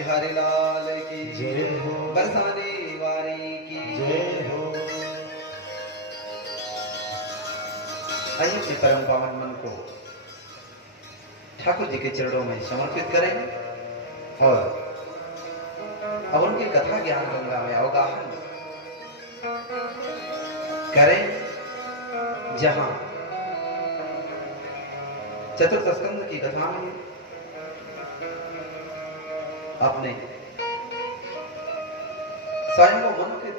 बिहारी लाल की जय हो, बरसाने वारी की जय हो। आइए अपने परम पावन मन को ठाकुर जी के चरणों में समर्पित करें और अब उनकी कथा ज्ञान गंगा में अवगाहन करें, जहां चतुर्थ स्कंद की कथा में अपने स्वयं मन के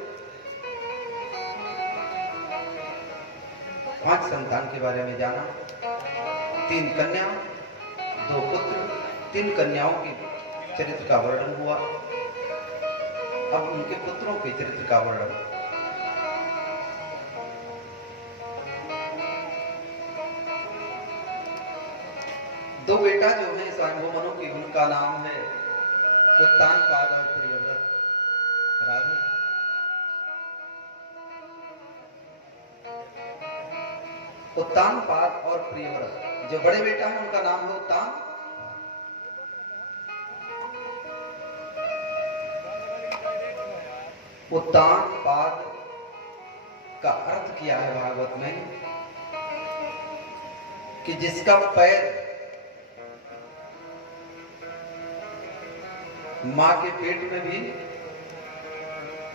5 संतान के बारे में जाना। 3 कन्या, 2 पुत्र, 3 कन्याओं के चरित्र का वर्णन हुआ। अब उनके पुत्रों के चरित्र का वर्णन। दो बेटा जो है स्वयंभू मनु की, उनका नाम है उत्तानपाद और प्रियव्रत। राधे उत्तानपाद और प्रियव्रत, जो बड़े बेटा है उनका नाम है उत्तान। उत्तानपाद का अर्थ किया है भागवत में कि जिसका पैर मां के पेट में भी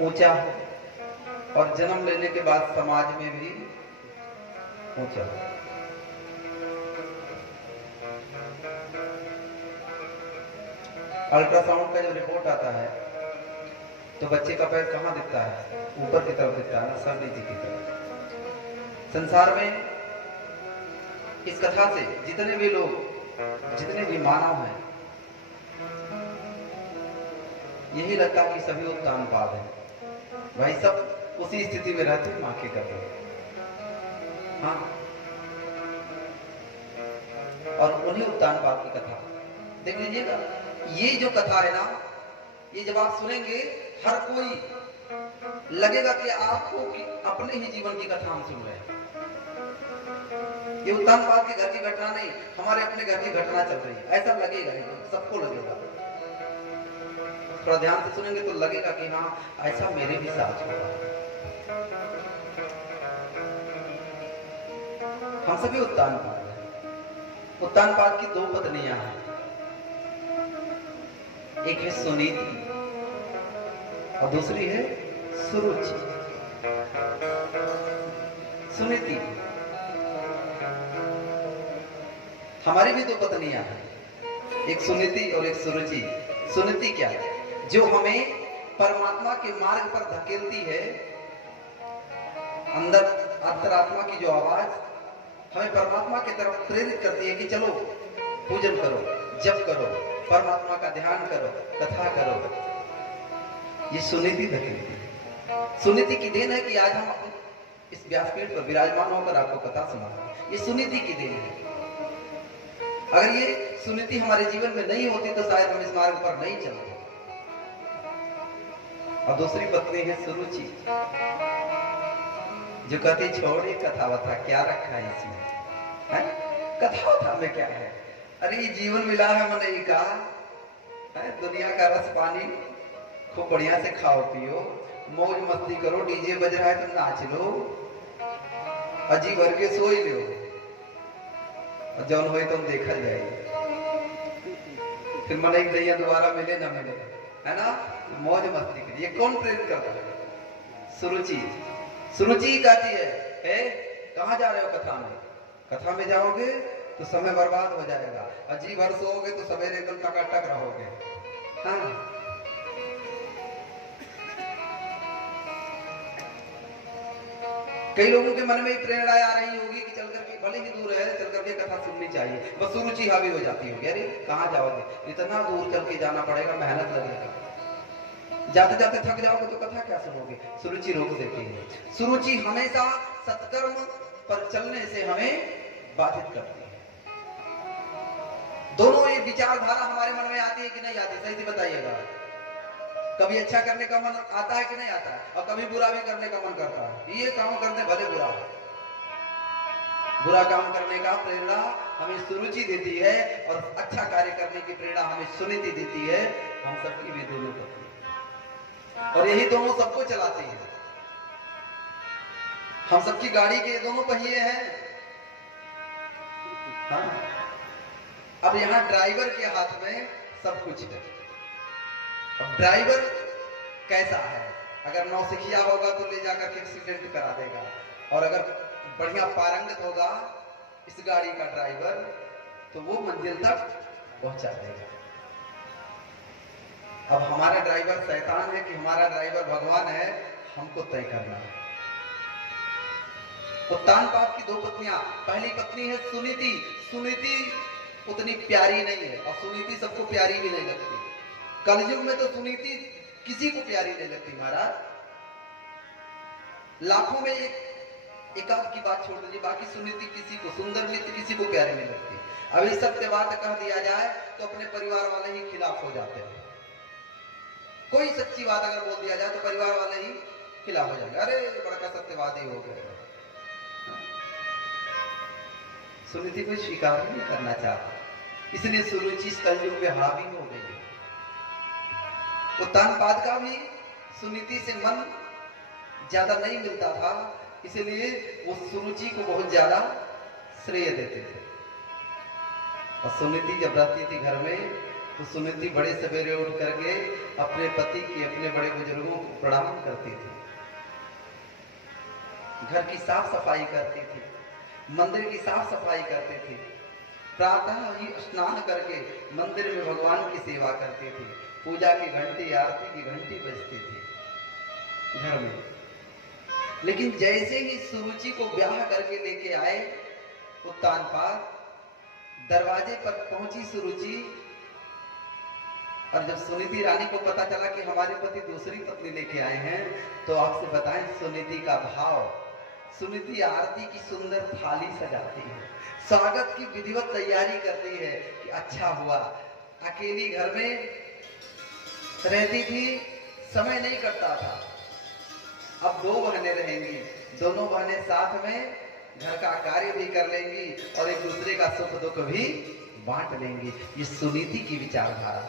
ऊंचा हो और जन्म लेने के बाद समाज में भी ऊंचा हो। अल्ट्रासाउंड का जब रिपोर्ट आता है तो बच्चे का पैर कहां दिखता है? ऊपर की तरफ दिखता है ना, सर नीचे की तरफ। संसार में इस कथा से जितने भी लोग, जितने भी मानव हैं, यही लगता है कि सभी उत्तानपाद हैं। भाई सब उसी स्थिति में रहते हैं, मां के गर्भ में। हाँ, और उन्हीं उत्तानपाद की कथा देख लीजिएगा। ये जो कथा है ना, ये जब आप सुनेंगे हर कोई लगेगा कि आपको कि अपने ही जीवन की कथा हम सुन रहे हैं। ये उत्तानपाद के घर की घटना नहीं, हमारे अपने घर की घटना चल रही है, ऐसा लगेगा, सबको लगेगा। थोड़ा ध्यान से सुनेंगे तो लगेगा कि हाँ, ऐसा मेरे भी साथ हुआ। हम सभी उत्तानपाद हैं। उत्तानपाद की 2 पत्नियां हैं, एक है सुनीति और दूसरी है सुरुचि। सुनीति हमारी भी 2 पत्नियां हैं, एक सुनीति और एक सुरुचि। सुनीति क्या है? जो हमें परमात्मा के मार्ग पर धकेलती है। अंदर अंतरात्मा की जो आवाज हमें परमात्मा की तरफ प्रेरित करती है कि चलो पूजन करो, जप करो, परमात्मा का ध्यान करो, कथा करो। ये सुनीति धकेलती है। सुनीति की देन है कि आज हम इस व्यासपीठ पर विराजमान होकर आपको कथा सुना रहे हैं। ये सुनीति की देन है। अगर ये सुनीति हमारे जीवन में नहीं होती तो शायद हम इस मार्ग पर नहीं चलते। और दूसरी पत्नी है सुरुचि, जो कहती छोड़िए कथा वथा, क्या रखा है इसमें, है? कथा वथा में क्या है? अरे ये जीवन मिला है मनई का, है? दुनिया का रस पानी खूब बढ़िया से खाओ पियो, मौज मस्ती करो, डीजे बज रहा है तो नाच लो, अजी भर के सोई लो, और जौन हो तुम देखा जाएगी। फिर मनई दैया दोबारा मिले ना मिले, है ना? मौज मस्ती के लिए कौन प्रेरित करता है? सुरुचि। सुरुचि कहती है कहां जा रहे हो कथा में? कथा में जाओगे तो समय बर्बाद हो जाएगा, अजी भर सोओगे तो सवेरे एकदम टकाटक रहोगे। हाँ, कई लोगों के मन में प्रेरणा आ रही होगी कि चल करके, भले ही दूर है, चल करके कथा सुननी चाहिए, बस सुरुचि हावी हो जाती होगी। अरे कहाँ जाओगे, इतना दूर चल के जाना पड़ेगा, मेहनत लगेगा, जाते जाते थक जाओगे तो कथा क्या सुनोगे? सुरुचि रोक देती है। सुरुचि हमेशा सत्कर्म पर चलने से हमें बाधित करती है। दोनों ये विचारधारा हमारे मन में आती है कि नहीं आती? सही से बताइएगा। कभी अच्छा करने का मन आता है कि नहीं आता है? और कभी बुरा भी करने का मन करता है। ये काम करते भले बुरा, बुरा काम करने का प्रेरणा हमें सुरुचि देती है और अच्छा कार्य करने की प्रेरणा हमें सुनीति देती है। हम सबकी भी दोनों पत्नी, और यही दोनों सबको चलाती हैं। हम सबकी गाड़ी के दोनों पहिए हैं। हाँ? अब यहाँ ड्राइवर के हाथ में सब कुछ है। अब ड्राइवर कैसा है? अगर नौसिखिया होगा तो ले जाकर के एक्सीडेंट करा देगा, और अगर बढ़िया पारंगत होगा इस गाड़ी का ड्राइवर तो वो मंजिल तक पहुंचा देगा। अब हमारा ड्राइवर शैतान है कि हमारा ड्राइवर भगवान है, हमको तय करना है। उत्तान पाद की दो पत्नियां, पहली पत्नी है सुनीति। सुनीति उतनी प्यारी नहीं है, और सुनीति सबको प्यारी भी नहीं लगती। कलयुग में तो सुनीति किसी को प्यारी नहीं लगती महाराज। लाखों में एक आध की बात छोड़ दीजिए, बाकी सुनीति किसी को, सुंदर नृत्य किसी को प्यारी नहीं लगती। अब इस सत्य बात कह दिया जाए तो अपने परिवार वाले ही खिलाफ हो जाते हैं। कोई सच्ची बात अगर बोल दिया जाए तो परिवार वाले ही खिलाफ हो जाएंगे, अरे बड़ा सत्यवादी हो गए। सुनीति को स्वीकार नहीं करना चाहता, इसलिए सुरुचि कलयुग में हावी हो गई। उत्तान पाद का भी सुनीति से मन ज्यादा नहीं मिलता था, इसलिए वो सुरुचि को बहुत ज्यादा श्रेय देते थे। और सुनीति जब रहती थी घर में तो सुनीति बड़े सवेरे उठ करके अपने पति के, अपने बड़े बुजुर्गों को प्रणाम करती थी, घर की साफ सफाई करती थी, मंदिर की साफ सफाई करती थी, प्रातः ही स्नान करके मंदिर में भगवान की सेवा करती थी, पूजा की घंटी, आरती की घंटी बजती थी घर में। लेकिन जैसे ही सुरुचि को ब्याह करके लेके आए उत्तान पाद, दरवाजे पर पहुंची सुरुचि, और जब सुनीति रानी को पता चला कि हमारे पति दूसरी पत्नी लेके आए हैं, तो आपसे बताएं सुनीति का भाव। सुनीति आरती की सुंदर थाली सजाती है, स्वागत की विधिवत तैयारी करती है कि अच्छा हुआ। अकेली घर में रहती थी, समय नहीं कटता था। अब दो बहनें रहेंगी, दोनों बहनें साथ में घर का कार्य भी कर लेंगी और एक दूसरे का सुख दुख भी बांट लेंगी। ये सुनीति की विचारधारा।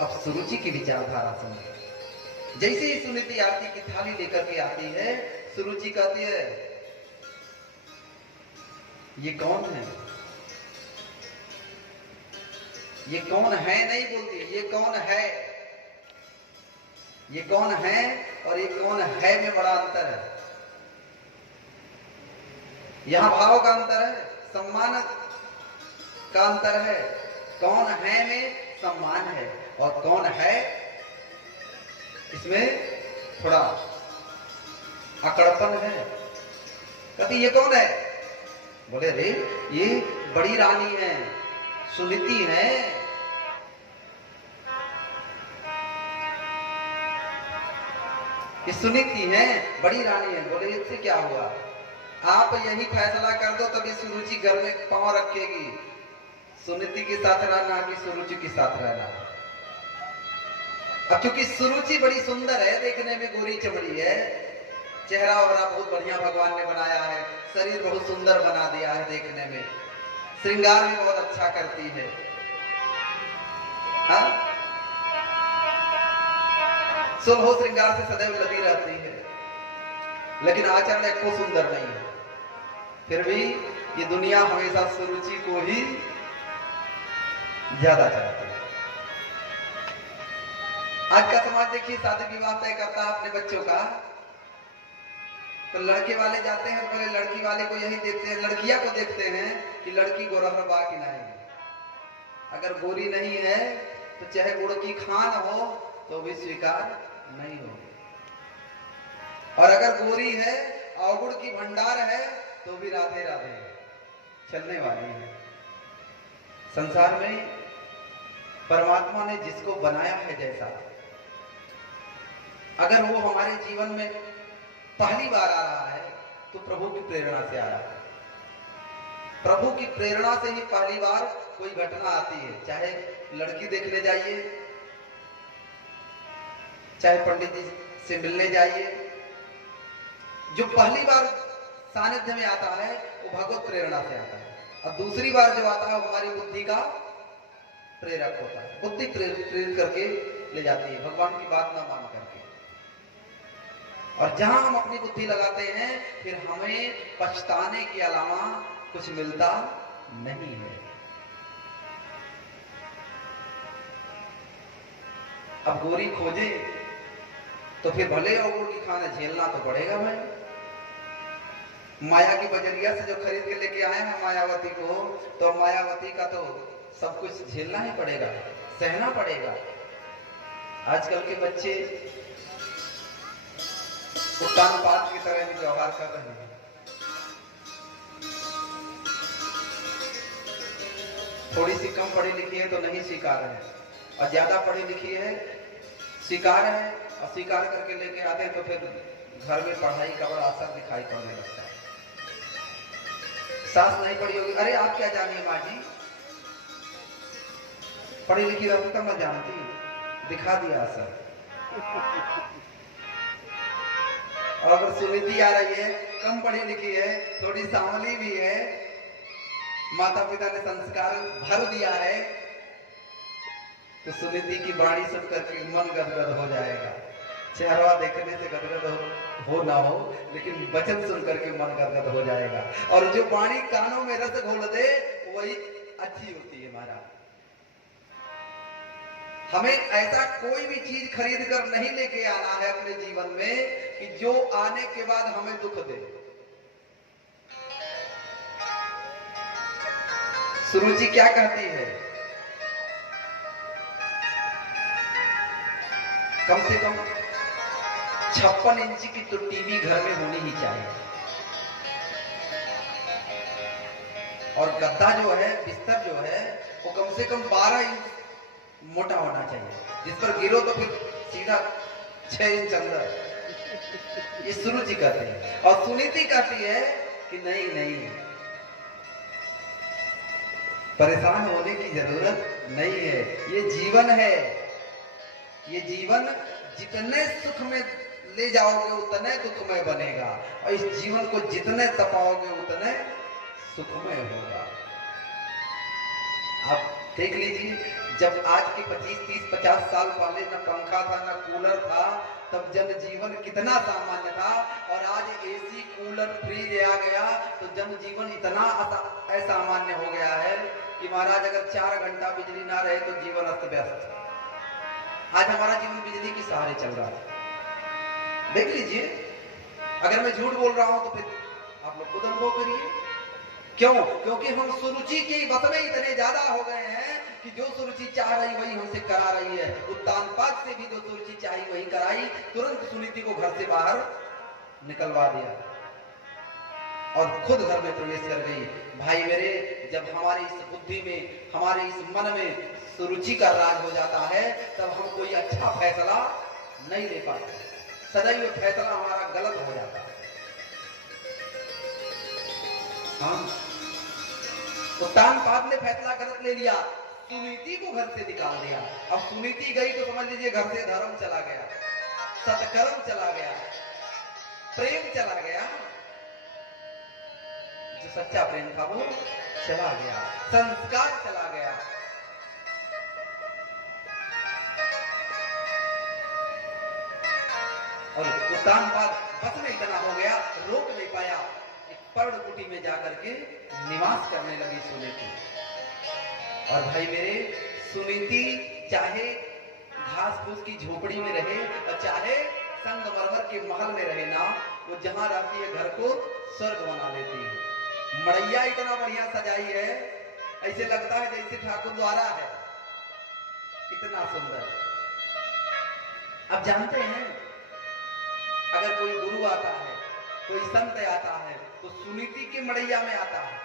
अब सुरुचि की विचारधारा सुनिए। जैसे ही सुनीति आरती की थाली लेकर के आती है, सुरुचि कहती है ये कौन है? ये कौन है नहीं बोलती, ये कौन है। ये कौन है और ये कौन है में बड़ा अंतर है। यहां भाव का अंतर है, सम्मान का अंतर है। कौन है में सम्मान है और कौन है इसमें थोड़ा अकड़पन है। कहती ये कौन है? बोले रे ये बड़ी रानी है, सुनीति है। ये सुनीति है, बड़ी रानी है। बोले इससे क्या हुआ? आप यही फैसला कर दो तभी सुरुचि घर में पांव रखेगी। सुनीति के साथ रहना कि सुरुचि के साथ रहना। अब क्योंकि सुरुचि बड़ी सुंदर है, देखने में गोरी चमड़ी है, चेहरा वगैरह बहुत बढ़िया भगवान ने बनाया है, शरीर बहुत सुंदर बना दिया है, देखने में श्रृंगार भी बहुत अच्छा करती है। हाँ? सुलहो श्रृंगार से सदैव लगी रहती है, लेकिन आचरण एक को सुंदर नहीं है। फिर भी ये दुनिया हमेशा सुरुचि को ही ज्यादा चाहती है। आज का समाज देखिए, शादी विवाह तय करता है अपने बच्चों का, तो लड़के वाले जाते हैं तो पहले लड़की वाले को यही देखते हैं, लड़कियां को देखते हैं कि लड़की गोरा बा कि नहीं। अगर गोरी नहीं है तो चाहे गुड़ की खान हो तो भी स्वीकार नहीं होगी, और अगर गोरी है और गुड़ की भंडार है तो भी राधे राधे चलने वाली है। संसार में परमात्मा ने जिसको बनाया है जैसा, अगर वो हमारे जीवन में पहली बार आ रहा है तो प्रभु की प्रेरणा से आ रहा है। प्रभु की प्रेरणा से ही पहली बार कोई घटना आती है, चाहे लड़की देखने जाइए, चाहे पंडित जी से मिलने जाइए। जो पहली बार सानिध्य में आता है वो भगवत प्रेरणा से आता है, और दूसरी बार जो आता है हमारी बुद्धि का प्रेरक होता है, बुद्धि प्रेरित करके ले जाती है, भगवान की बात ना मान करके। और जहां हम अपनी बुद्धि लगाते हैं फिर हमें पछताने के अलावा कुछ मिलता नहीं है। अब गोरी खोजे तो फिर भले और की खाना झेलना तो पड़ेगा भाई। माया की बजरिया से जो खरीद के लेके आए हैं मायावती को, तो मायावती का तो सब कुछ झेलना ही पड़ेगा, सहना पड़ेगा। आजकल के बच्चे उत्तानपाद की तरह भी व्यवहार कर रहे हैं। थोड़ी सी कम पढ़ी लिखी है तो नहीं स्वीकार है, और ज्यादा पढ़ी लिखी है स्वीकार है, और स्वीकार करके लेके आते हैं तो फिर घर में पढ़ाई का बड़ा असर दिखाई पड़ने लगता है। सास नहीं पढ़ी होगी, अरे आप क्या जानिए माँ जी, पढ़ी लिखी रहती तब मैं जानती, दिखा दिया असर। और अगर सुनीति आ रही है, कम पढ़ी लिखी है, थोड़ी सांवली भी है, माता पिता ने संस्कार भर दिया है, तो सुनीति की वाणी सुन करके मन गदगद हो जाएगा। चेहरा देखने से गदगद हो ना हो, लेकिन वचन सुन करके मन गदगद हो जाएगा। और जो वाणी कानों में रस घोल दे वही अच्छी होती है महाराज। हमें ऐसा कोई भी चीज खरीद कर नहीं लेके आना है अपने जीवन में कि जो आने के बाद हमें दुख दे। सुरुचि क्या कहती है? कम से कम 56 इंच की तो टीवी घर में होनी ही चाहिए, और गद्दा जो है, बिस्तर जो है, वो कम से कम 12 इंच मोटा होना चाहिए, जिस पर गिरो तो फिर सीधा 6 इंच अंदर। ये सुरुचि कहती है। और सुनीति कहती है कि नहीं नहीं, परेशान होने की जरूरत नहीं है, ये जीवन है, ये जीवन जितने सुख में ले जाओगे उतने दुखमय बनेगा, और इस जीवन को जितने तपाओगे उतने सुखमय होगा। आप देख लीजिए, जब आज के 25, 30, 50 साल पहले न पंखा था न कूलर था, तब जनजीवन कितना सामान्य था, और आज एसी कूलर फ्रिज आ गया तो जनजीवन इतना असामान्य हो गया है कि महाराज अगर 4 घंटा बिजली ना रहे तो जीवन अस्त व्यस्त। आज हमारा जीवन बिजली के सहारे चल रहा है। देख लीजिए, अगर मैं झूठ बोल रहा हूं तो फिर आप लोग खुद अनुभव करिए। क्यों? क्योंकि हम सुरुचि के बस में इतने ज्यादा हो गए हैं कि जो सुरुचि चाह रही वही हमसे करा रही है। उत्तानपाद से भी जो सुरुचि चाही वही कराई, तुरंत सुनीति को घर से बाहर निकलवा दिया और खुद घर में प्रवेश कर गई। भाई मेरे, जब हमारी इस बुद्धि में, हमारे इस मन में सुरुचि का राज हो जाता है, तब हम कोई अच्छा फैसला नहीं ले पाते, सदैव फैसला हमारा गलत हो जाता है। हाँ, उत्तानपाद ने फैसला गलत ले लिया, सुनीति को घर से निकाल दिया। अब सुनीति गई तो समझ लीजिए घर से धर्म चला गया, सत्कर्म चला गया, प्रेम चला गया, जो सच्चा प्रेम था वो चला गया, संस्कार चला गया। और उत्तानपाद बस में इतना हो गया, रोक नहीं पाया, एक पर्णकुटी में जाकर के निवास करने लगी सुनीति। और भाई मेरे, सुनीति चाहे घास फूस की झोपड़ी में रहे और चाहे संगमरमर के महल में रहे ना, वो जहां रहती है घर को स्वर्ग बना लेती है। मड़ैया इतना बढ़िया सजाई है, ऐसे लगता है जैसे ठाकुर द्वारा है, इतना सुंदर। अब जानते हैं, अगर कोई गुरु आता है, कोई संत आता है, तो सुनीति की मड़ैया में आता है।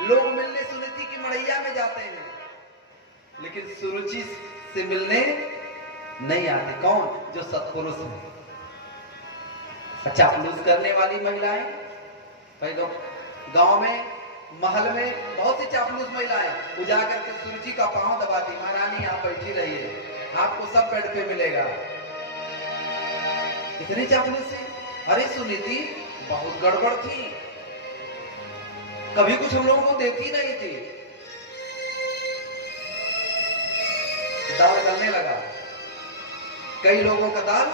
लोग मिलने सुनीति की मड़ैया में जाते हैं, लेकिन सुरुचि से मिलने नहीं आते। कौन? जो सत्पुरुष है। चापलूस करने वाली महिलाएं, भाई गांव में, महल में बहुत सी चापलूस महिलाएं उजा करके सुरुचि का पांव दबाती, महारानी आप बैठी रहिए, आपको सब बेड पे मिलेगा। इतनी चापलूस है। अरे सुनीति बहुत गड़बड़ थी, कभी कुछ हम लोगों को देती नहीं थी, दाल गलने लगा, कई लोगों का दाल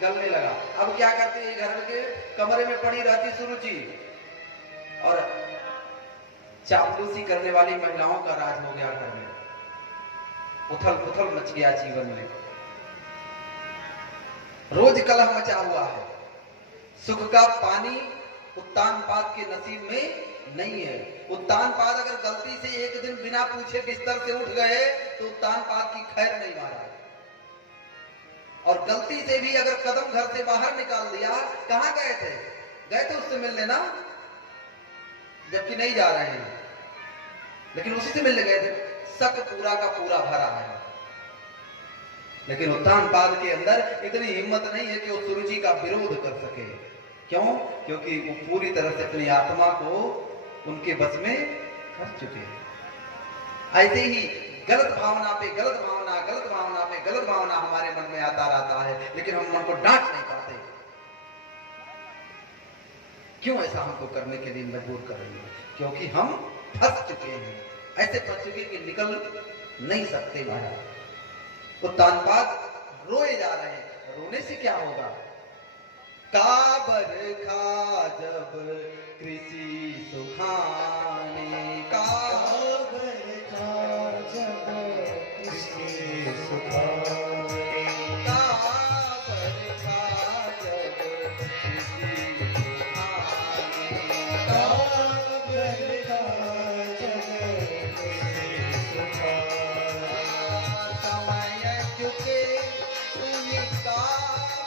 गलने लगा। अब क्या करते हैं, घर के कमरे में पड़ी रहती सुरुचि, और चापलूसी करने वाली महिलाओं का राज हो गया घर में, उथल पुथल मच गया जीवन में, रोज कलह मचा हुआ है। सुख का पानी उत्तान पाद के नसीब में नहीं है। उत्तान पाद अगर गलती से एक दिन बिना पूछे बिस्तर से उठ गए तो उत्तान पाद की खैर नहीं मारा, और गलती से भी अगर कदम घर से बाहर निकाल दिया, कहां गए थे, गए थे उससे मिलने ना, जबकि नहीं जा रहे हैं, लेकिन उसी से मिलने गए थे, शक पूरा का पूरा भरा है। लेकिन उत्तान पाद के अंदर इतनी हिम्मत नहीं है कि वो सुरुचि का विरोध कर सके। क्यों? क्योंकि वो पूरी तरह से अपनी आत्मा को उनके बस में कर चुके हैं। ऐसे ही गलत भावना पे गलत भावना, गलत भावना पे गलत भावना हमारे मन में आता रहता है, लेकिन हम मन को डांट नहीं पाते। क्यों ऐसा हमको करने के लिए मजबूर करेंगे? क्योंकि हम फंस चुके हैं, ऐसे फंस चुके कि निकल नहीं सकते महाराज। उत्तान पाद रोए जा रहे हैं, रोने से क्या होगा? काबर खा जब कृषि सुखाने, काबर खा जब कृषि सुखाने, काबर खा जब कृषि सुखाने, काबर खा जब कृषि सुखाने, समय चुके उनका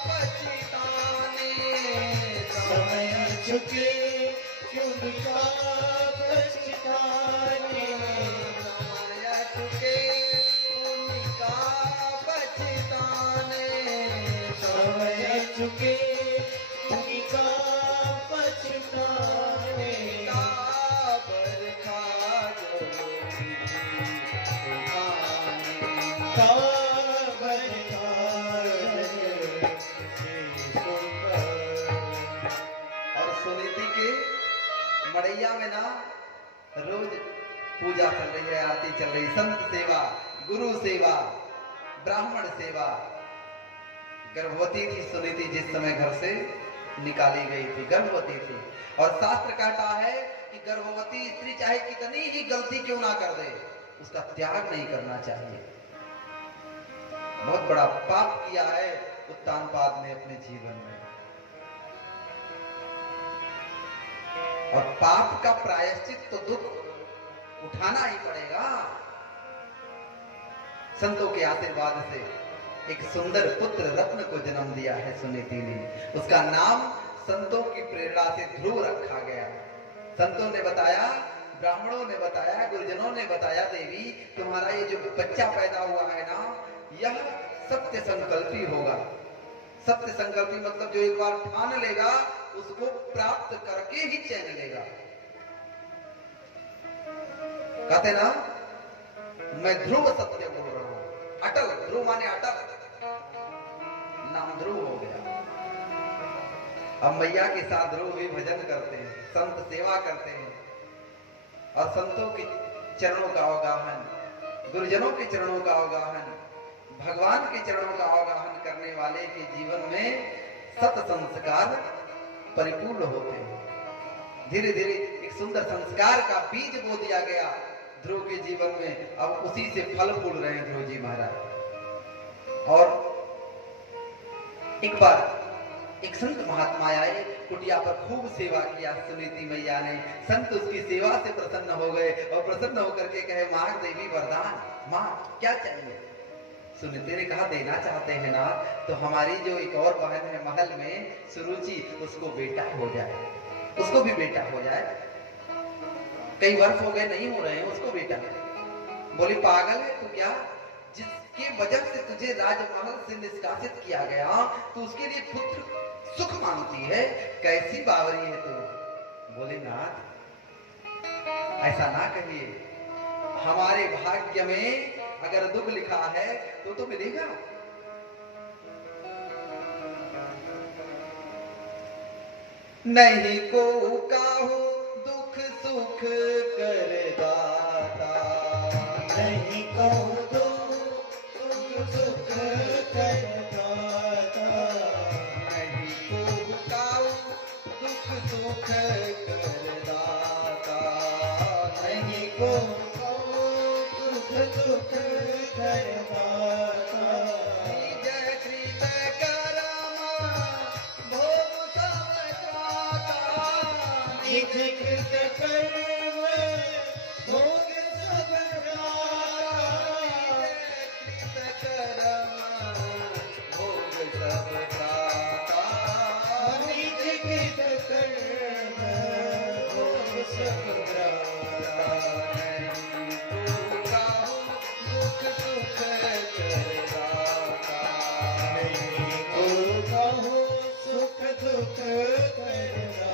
पछताने, समय चुके उनका पछताने, समय चुके उनका पछताने, समय चुके उनका पछताने, काबर खा जब सुखाने, काबर खा जब सुखाने। और सुनीति के मड़ैया में ना रोज पूजा चल रही है, आरती चल रही, संत सेवा, गुरु सेवा, ब्राह्मण सेवा। गर्भवती थी सुनीति जिस समय घर से निकाली गई थी, गर्भवती थी। और शास्त्र कहता है कि गर्भवती स्त्री चाहे कितनी ही गलती क्यों ना कर दे, उसका त्याग नहीं करना चाहिए। बहुत बड़ा पाप किया है उत्तान पाद ने अपने जीवन में, और पाप का प्रायश्चित तो दुख उठाना ही पड़ेगा। संतों के आशीर्वाद से एक सुंदर पुत्र रत्न को जन्म दिया है सुनीति ने। उसका नाम संतों की प्रेरणा से ध्रुव रखा गया। संतों ने बताया, ब्राह्मणों ने बताया, गुरुजनों ने बताया, देवी तुम्हारा ये जो बच्चा पैदा हुआ है ना, यह सत्य संकल्पी होगा। सत्य संकल्पी मतलब जो एक बार ठान लेगा उसको प्राप्त करके ही चैन लेगा। कहते ना, मैं ध्रुव सत्य बोल रहा हूं। अटल, ध्रुव माने अटल, नाम ध्रुव हो गया। अब मैया के साथ ध्रुव भी भजन करते हैं, संत सेवा करते हैं, और संतों के चरणों का अवगाहन, गुरुजनों के चरणों का अवगाहन, भगवान के चरणों का अवगाहन करने वाले के जीवन में सत संस्कार परिपूर्ण होते हैं। धीरे धीरे एक सुंदर संस्कार का बीज बो दिया गया ध्रुव के जीवन में। अब उसी से फल फूल रहे हैं ध्रुव जी महाराज। और एक बार एक संत महात्मा आए, कुटिया पर खूब सेवा किया सुनीति मैया ने। संत उसकी सेवा से प्रसन्न हो गए और प्रसन्न होकर के कहे, मां देवी वरदान, मां क्या चाहिए? सुनीति ने कहा, देना चाहते हैं ना तो हमारी जो एक और बहन है महल में, सुरुचि, उसको बेटा हो जाए, उसको भी बेटा हो जाए। कई वर्ष हो गए नहीं हो रहे हैं, उसको बेटा। बोली, पागल है तू क्या? जिसके वजह से तुझे राजमहल से निष्कासित किया गया, तो उसके लिए पुत्र सुख मांगती है, कैसी बावरी है तू? बोले, नाथ ऐसा ना कहिए, हमारे भाग्य में अगर दुख लिखा है तो मिलेगा। नहीं को काहू दुख सुख कर दाता, नहीं को दुख सुख दुख करदाता। निज कृत कर्म भोग सब जाता। निज कृत कर्म भोग सब जाता। कृत कर्म भोग सब जाता। निज कृत कर्म भोग सब जाता। दुख सुख करदाता। नहीं को कहो सुख दुख करदाता।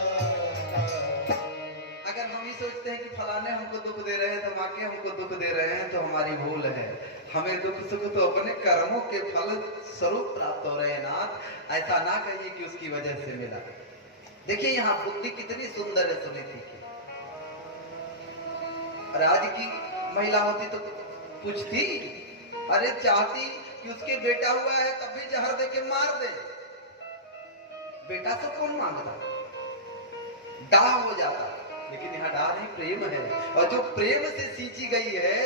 अगर हम ही सोचते हैं कि फलाने हमको दुख दे रहे हैं, धमाके हमको दुख दे रहे हैं, तो हमारी भूल है। हमें दुख सुख तो अपने कर्मों के फल स्वरूप प्राप्त हो रहे हैं नाथ। ऐसा ना कहिए कि उसकी वजह से मिला। देखिए यहाँ बुद्धि कितनी सुंदर है सुनीति की। और आज की महिला होती तो पूछती, अरे चाहती कि उसके बेटा हुआ है तब भी जहर दे के मार दे। बेटा से कौन मांगता, डाह हो जाता। लेकिन यहाँ डाह नहीं, प्रेम है। और जो प्रेम से सींची गई है,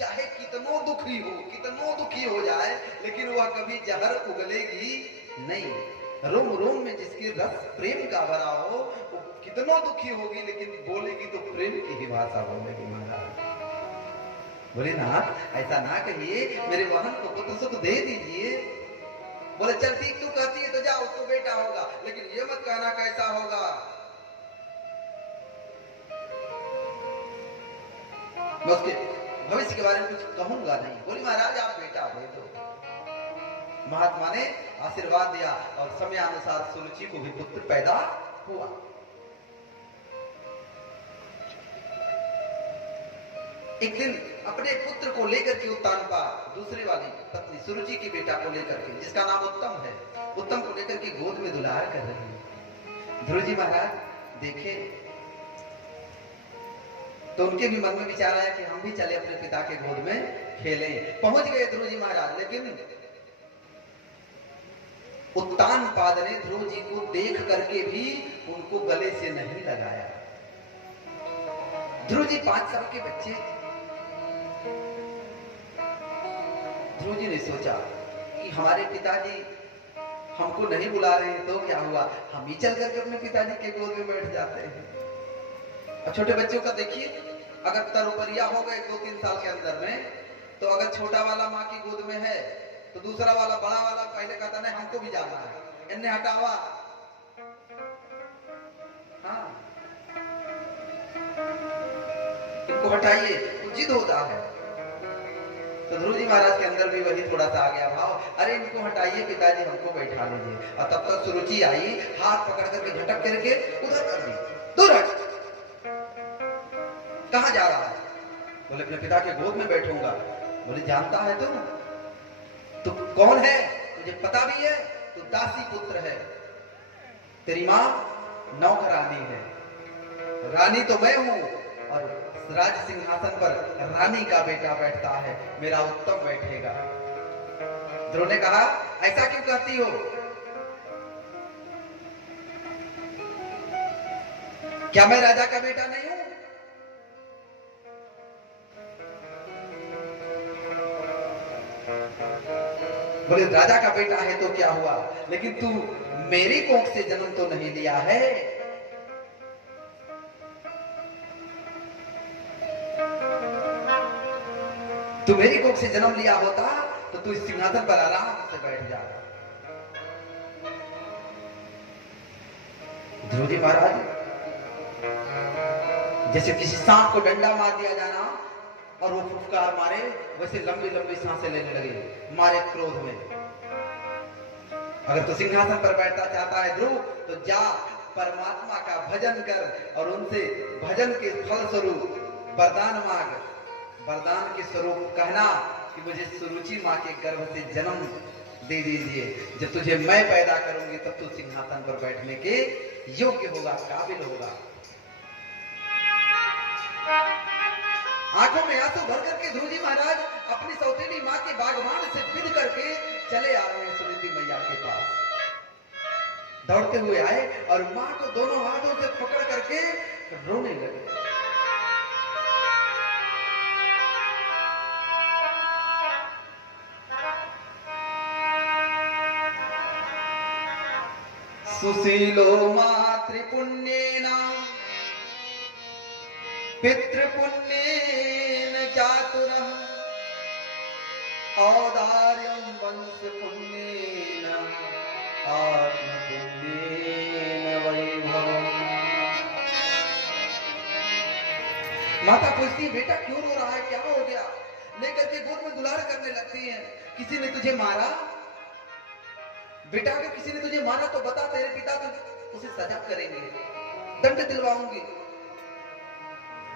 चाहे कितनो दुखी हो जाए, लेकिन वह कभी जहर उगलेगी नहीं। रोम रोम में जिसके रस प्रेम का भरा हो, वो कितनो दुखी होगी, लेकिन बोलेगी तो प्रेम की ही भाषा बोलेगी। महाराज बोले नाथ ऐसा ना कहिए, मेरे बहन को पुत्र सुख दे दीजिए। बोले चल ठीक, तू कहती है तो जा, उसको बेटा होगा, लेकिन ये मत कहना कैसा होगा। मैं उसके भविष्य के बारे में कुछ कहूंगा नहीं। बोली महाराज आप बेटा दे दो। महात्मा ने आशीर्वाद दिया और समयानुसार सुरुचि को भी पुत्र पैदा हुआ। एक दिन अपने पुत्र को लेकर के उत्तानपा दूसरी वाली पत्नी सुरुचि की बेटा को लेकर के, जिसका नाम उत्तम है, उत्तम को लेकर के गोद में दुलार कर रही है। ध्रुव जी महाराज देखे तो उनके भी मन में विचार आया कि हम भी चले अपने पिता के गोद में खेलें। पहुंच गए ध्रुव जी महाराज, लेकिन उत्तानपाद ने ध्रुव जी को देख करके भी उनको गले से नहीं लगाया। ध्रुव जी 5 साल के बच्चे। ध्रुव जी ने सोचा कि हमारे पिताजी हमको नहीं बुला रहे हैं तो क्या हुआ, हम ही चल करके अपने पिताजी के गोद में बैठ जाते हैं। और छोटे बच्चों का देखिए, अगर तरुपरिया हो गए 2-3 साल के अंदर में, तो अगर छोटा वाला माँ की गोद में है तो दूसरा वाला बड़ा वाला पहले कहता नहीं हमको भी जाना है, इन्हें हटावा। हाँ इनको हटाइए, तो जिद होता है। तो ध्रुव जी महाराज के अंदर भी वही थोड़ा सा आ गया भाव, अरे इनको हटाइए पिताजी, हमको बैठा लीजिए। और तब तक सुरुचि आई, हाथ पकड़ करके झटक करके उधर कर दी, दूर हट। कहां जा रहा है? बोले अपने पिता के गोद में बैठूंगा। बोले जानता है तू कौन है? तुझे पता भी है? तू दासी पुत्र है, तेरी माँ नौकरानी है, रानी तो मैं हूं, और राज सिंहासन पर रानी का बेटा बैठता है, मेरा उत्तम बैठेगा। ध्रुव ने कहा ऐसा क्यों कहती हो? क्या मैं राजा का बेटा नहीं हूं? बोले राजा का बेटा है तो क्या हुआ, लेकिन तू मेरी कोख से जन्म तो नहीं लिया है। तू मेरी कोख से जन्म लिया होता तो तू इस सिंहासन पर आराम से बैठ जा। ध्रुव जी महाराज जैसे किसी सांप को डंडा मार दिया जाना और वो फुफकार मारे, वैसे लंबी लंबी सांसें लेने लगे, मारे क्रोध में। अगर तू सिंहासन पर बैठना चाहता है ध्रुव, तो जा परमात्मा का भजन कर और उनसे भजन के फल स्वरूप वरदान मांग। वरदान के स्वरूप कहना कि मुझे सुरुचि माँ के गर्भ से जन्म दे दीजिए, जब तुझे मैं पैदा करूंगी तब तू सिंहासन पर बैठने के योग्य होगा, काबिल होगा। आंखों में आंसू भर करके ध्रुव जी महाराज अपनी सौतेली माँ के बागवान से विद करके चले आ रहे हैं सुनीति मैया के पास। दौड़ते हुए आए और माँ को दोनों हाथों से पकड़ करके रोने लगे। सुशीलो मातृपुण्येन पितृपुण्येन चातुरः औदार्यं वंशपुण्येन आत्मपुण्येन वैभवम्। माता पूछती है बेटा क्यों रो रहा है, क्या हो गया? लेकर के गोद में दुलार करने लगती है। किसी ने तुझे मारा? बेटा अगर किसी ने तुझे मारा तो बता, तेरे पिता तो उसे सजा करेंगे, दंड दिलवाऊंगी।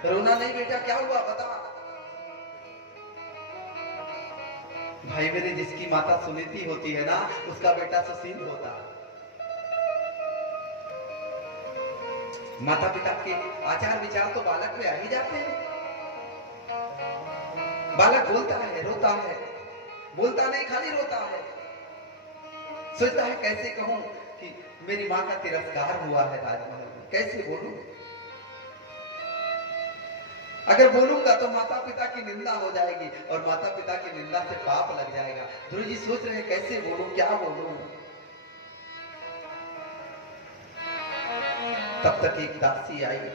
रोना नहीं बेटा, क्या हुआ बता। भाई मेरे, जिसकी माता सुनीति होती है ना, उसका बेटा सुशील होता। माता पिता के आचार विचार तो बालक में आ ही जाते हैं। बालक बोलता है, रोता है, बोलता नहीं खाली रोता है। सोचता है कैसे कहूं कि मेरी मां का तिरस्कार हुआ है राजमहल में, कैसे बोलूं? अगर बोलूंगा तो माता पिता की निंदा हो जाएगी और माता पिता की निंदा से पाप लग जाएगा। ध्रुव जी सोच रहे हैं कैसे बोलूं, क्या बोलूं। तब तक एक दासी आई।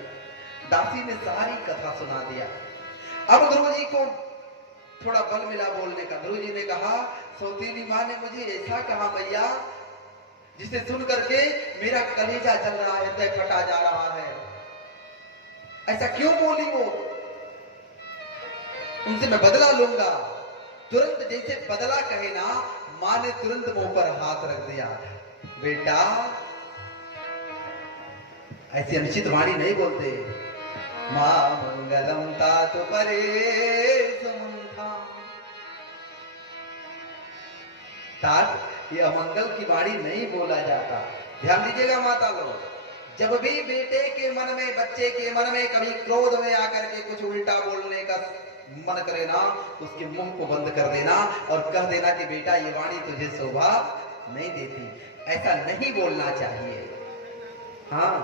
दासी ने सारी कथा सुना दिया। अब ध्रुव जी को थोड़ा बल मिला बोलने का। ध्रुव जी ने कहा, सौतीली माँ ने मुझे ऐसा कहा मैया, जिसे सुन करके मेरा कलेजा जल रहा है, हृदय फटा जा रहा है। ऐसा क्यों बोली वो? उनसे मैं बदला लूंगा। तुरंत जैसे बदला कहे ना, माँ ने तुरंत मुंह पर हाथ रख दिया। बेटा ऐसी अनुचित वाणी नहीं बोलते। मां मंगलम तातु परे सुमंथा। तात ये अमंगल की वाणी नहीं बोला जाता। ध्यान दीजिएगा माता लोग, जब भी बेटे के मन में, बच्चे के मन में कभी क्रोध में आकर के कुछ उल्टा बोलने का मन करे ना, उसके मुंह को बंद कर देना और कह देना कि बेटा ये वाणी तुझे शोभा नहीं देती। ऐसा नहीं बोलना चाहिए। हाँ,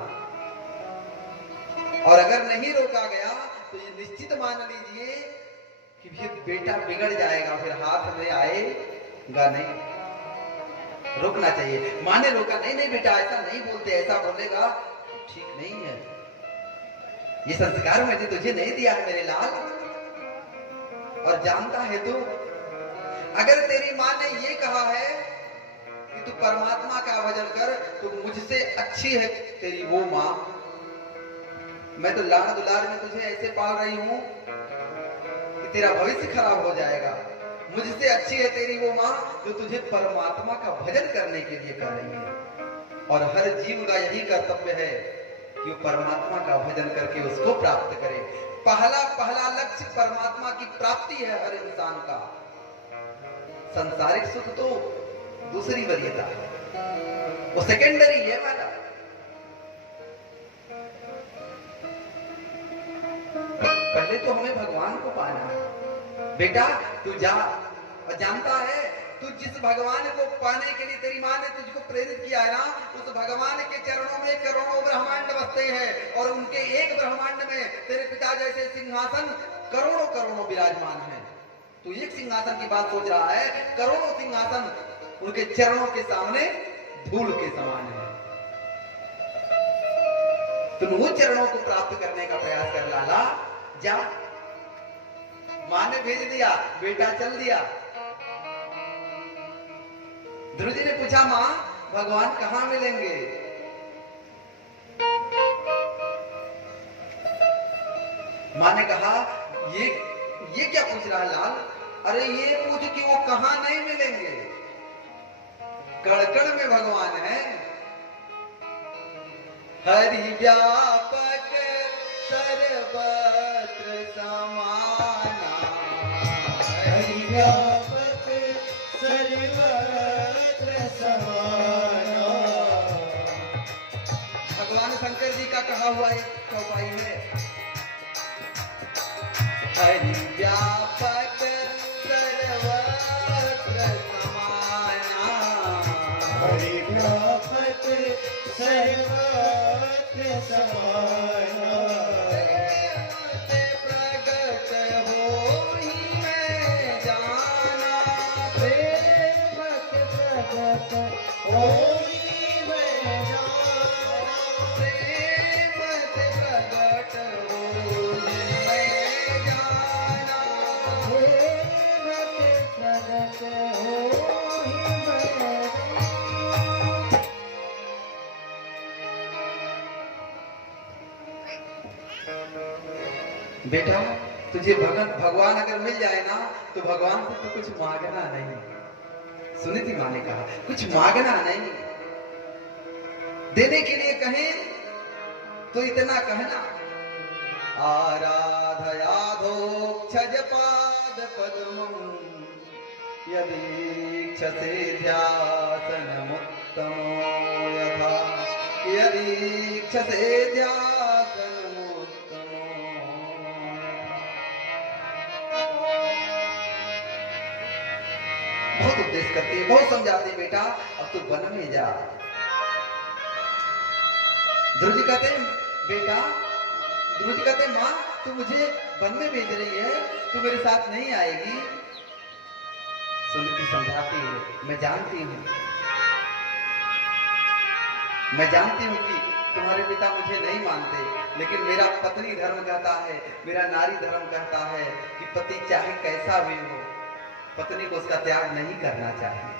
और अगर नहीं रोका गया तो ये निश्चित मान लीजिए कि फिर बेटा बिगड़ जाएगा, फिर हाथ में आएगा नहीं। रोकना चाहिए। माँ ने रोका, नहीं नहीं बेटा ऐसा नहीं बोलते, ऐसा बोलेगा ठीक नहीं है। ये संस्कार मैंने तुझे नहीं दिया है मेरे लाल। और जानता है तू, अगर तेरी माँ ने ये कहा है कि तू परमात्मा का भजन कर, तो मुझसे अच्छी है तेरी वो माँ। मैं तो लाड़ दुलार में तुझे ऐसे पाल रही हूं कि तेरा भविष्य खराब हो जाएगा। मुझसे अच्छी है तेरी वो माँ जो तुझे परमात्मा का भजन करने के लिए कह रही है। और हर जीव का यही कर्तव्य है कि वो परमात्मा का भजन करके उसको प्राप्त करे। पहला लक्ष्य परमात्मा की प्राप्ति है हर इंसान का। सांसारिक सुख तो दूसरी वरीयता है, वो सेकेंडरी है मैडम। पहले तो हमें भगवान को पाना है। बेटा तू जा, और जानता है तू जिस भगवान को पाने के लिए तेरी माँ ने तुझको प्रेरित किया है ना, उस भगवान के चरणों में करोड़ों ब्रह्मांड बसते हैं और उनके एक ब्रह्मांड में तेरे पिता जैसे सिंहासन करोड़ों करोड़ों विराजमान हैं। तू एक सिंहासन की बात सोच रहा है, करोड़ों सिंहासन उनके चरणों के सामने धूल के समान है। तुम वो चरणों को प्राप्त करने का प्रयास कर लाला। जा, माँ ने भेज दिया, बेटा चल दिया। ध्रुव जी ने पूछा, माँ भगवान कहाँ मिलेंगे? माँ ने कहा, ये क्या पूछ रहा है लाल? अरे ये पूछ कि वो कहाँ नहीं मिलेंगे। कण-कण में भगवान है। हरि व्यापक सर्वत्र समाना। हरि व्यापक सर्वत्र समाना। भगवान शंकर जी का कहा हुआ एक चौपाई है, हरि व्यापक सर्वत्र समाना। हरि व्यापक सर्वत्र समाना। प्रगट हो ही मैं जाना। प्रेम प्रगट हो ही मैं जाना। बेटा तुझे भगवान अगर मिल जाए ना तो भगवान से तो कुछ मांगना नहीं। सुनीति माँ ने कहा कुछ मांगना नहीं, देने के लिए कहें तो इतना कहना आराधयाधोक्षज पाद पद्मं यदीक्षसे ध्यासनमुत्तमो यथा यदीक्षसे ध्यासनमुत्तमो। बहुत उपदेश करती है, बहुत समझाती है बेटा अब तू वन में जा। ध्रुव जी कहते बेटा, ध्रुव जी कहते माँ तू मुझे वन में भेज रही है, तू मेरे साथ नहीं आएगी। सुनीति समझाती है मैं जानती हूँ कि तुम्हारे पिता मुझे नहीं मानते, लेकिन मेरा पत्नी धर्म कहता है, मेरा नारी धर्म कहता है कि पति चाहे कैसा भी हो पत्नी को उसका त्याग नहीं करना चाहिए।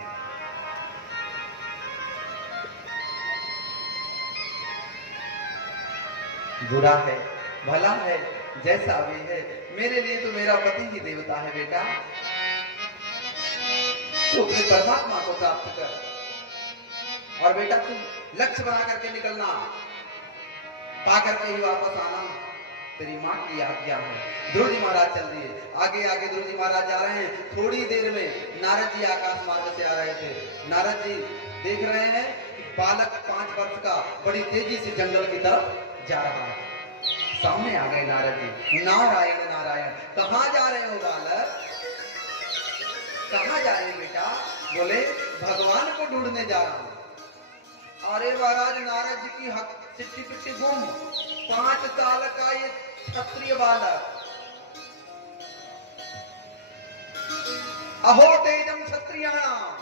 बुरा है भला है जैसा भी है, मेरे लिए तो मेरा पति ही देवता है बेटा। तो अपने परमात्मा को प्राप्त कर और बेटा तुम लक्ष्य बना करके निकलना, पा करके ही वापस आना, तेरी माँ की आज्ञा है। ध्रुव जी महाराज चल रही है, आगे आगे ध्रुव जी महाराज जा रहे हैं। थोड़ी देर में नारद जी आकाश मार्ग से आ रहे थे। नारद जी देख रहे हैं कि बालक 5 वर्ष का बड़ी तेजी से जंगल की तरफ जा रहा है। सामने आ गए नारद जी, नारायण नारायण, कहाँ जा रहे हो बालक, कहाँ जा रहे हो बेटा? बोले भगवान को ढूंढने जा रहा हूँ। अरे महाराज नारद जी की चिट्ठी पिट्टी गुम, 5 साल का ये क्षत्रिय बालक, अहो तेजम क्षत्रियाणाम,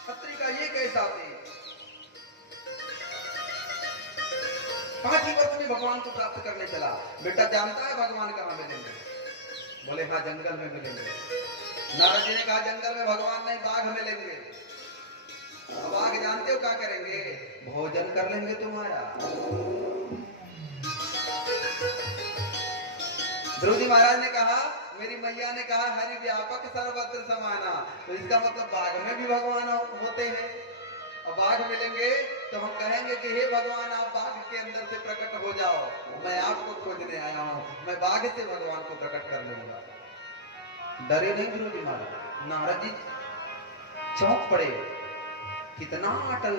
क्षत्रिय का ये कैसा तेज, 5 ही वर्ष में भगवान को प्राप्त करने चला। बेटा जानता है भगवान कहाँ मिलेंगे? बोले हाँ जंगल में मिलेंगे। नारद जी ने कहा जंगल में भगवान नहीं, बाघ मिलेंगे। बाघ जानते हो क्या करेंगे? भोजन कर लेंगे तुम्हारा। ध्रुव जी महाराज ने कहा, मेरी मैया ने कहा हरि व्यापक सर्वत्र समाना, तो इसका मतलब बाघ में भी भगवान होते हैं। और बाघ मिलेंगे तो हम कहेंगे कि हे भगवान आप बाघ के अंदर से प्रकट हो जाओ, मैं आपको खोजने आया हूँ, मैं बाघ से भगवान को प्रकट कर लूंगा। डरे नहीं ध्रुव जी महाराज। नारद जी चौंक पड़े, कितना अटल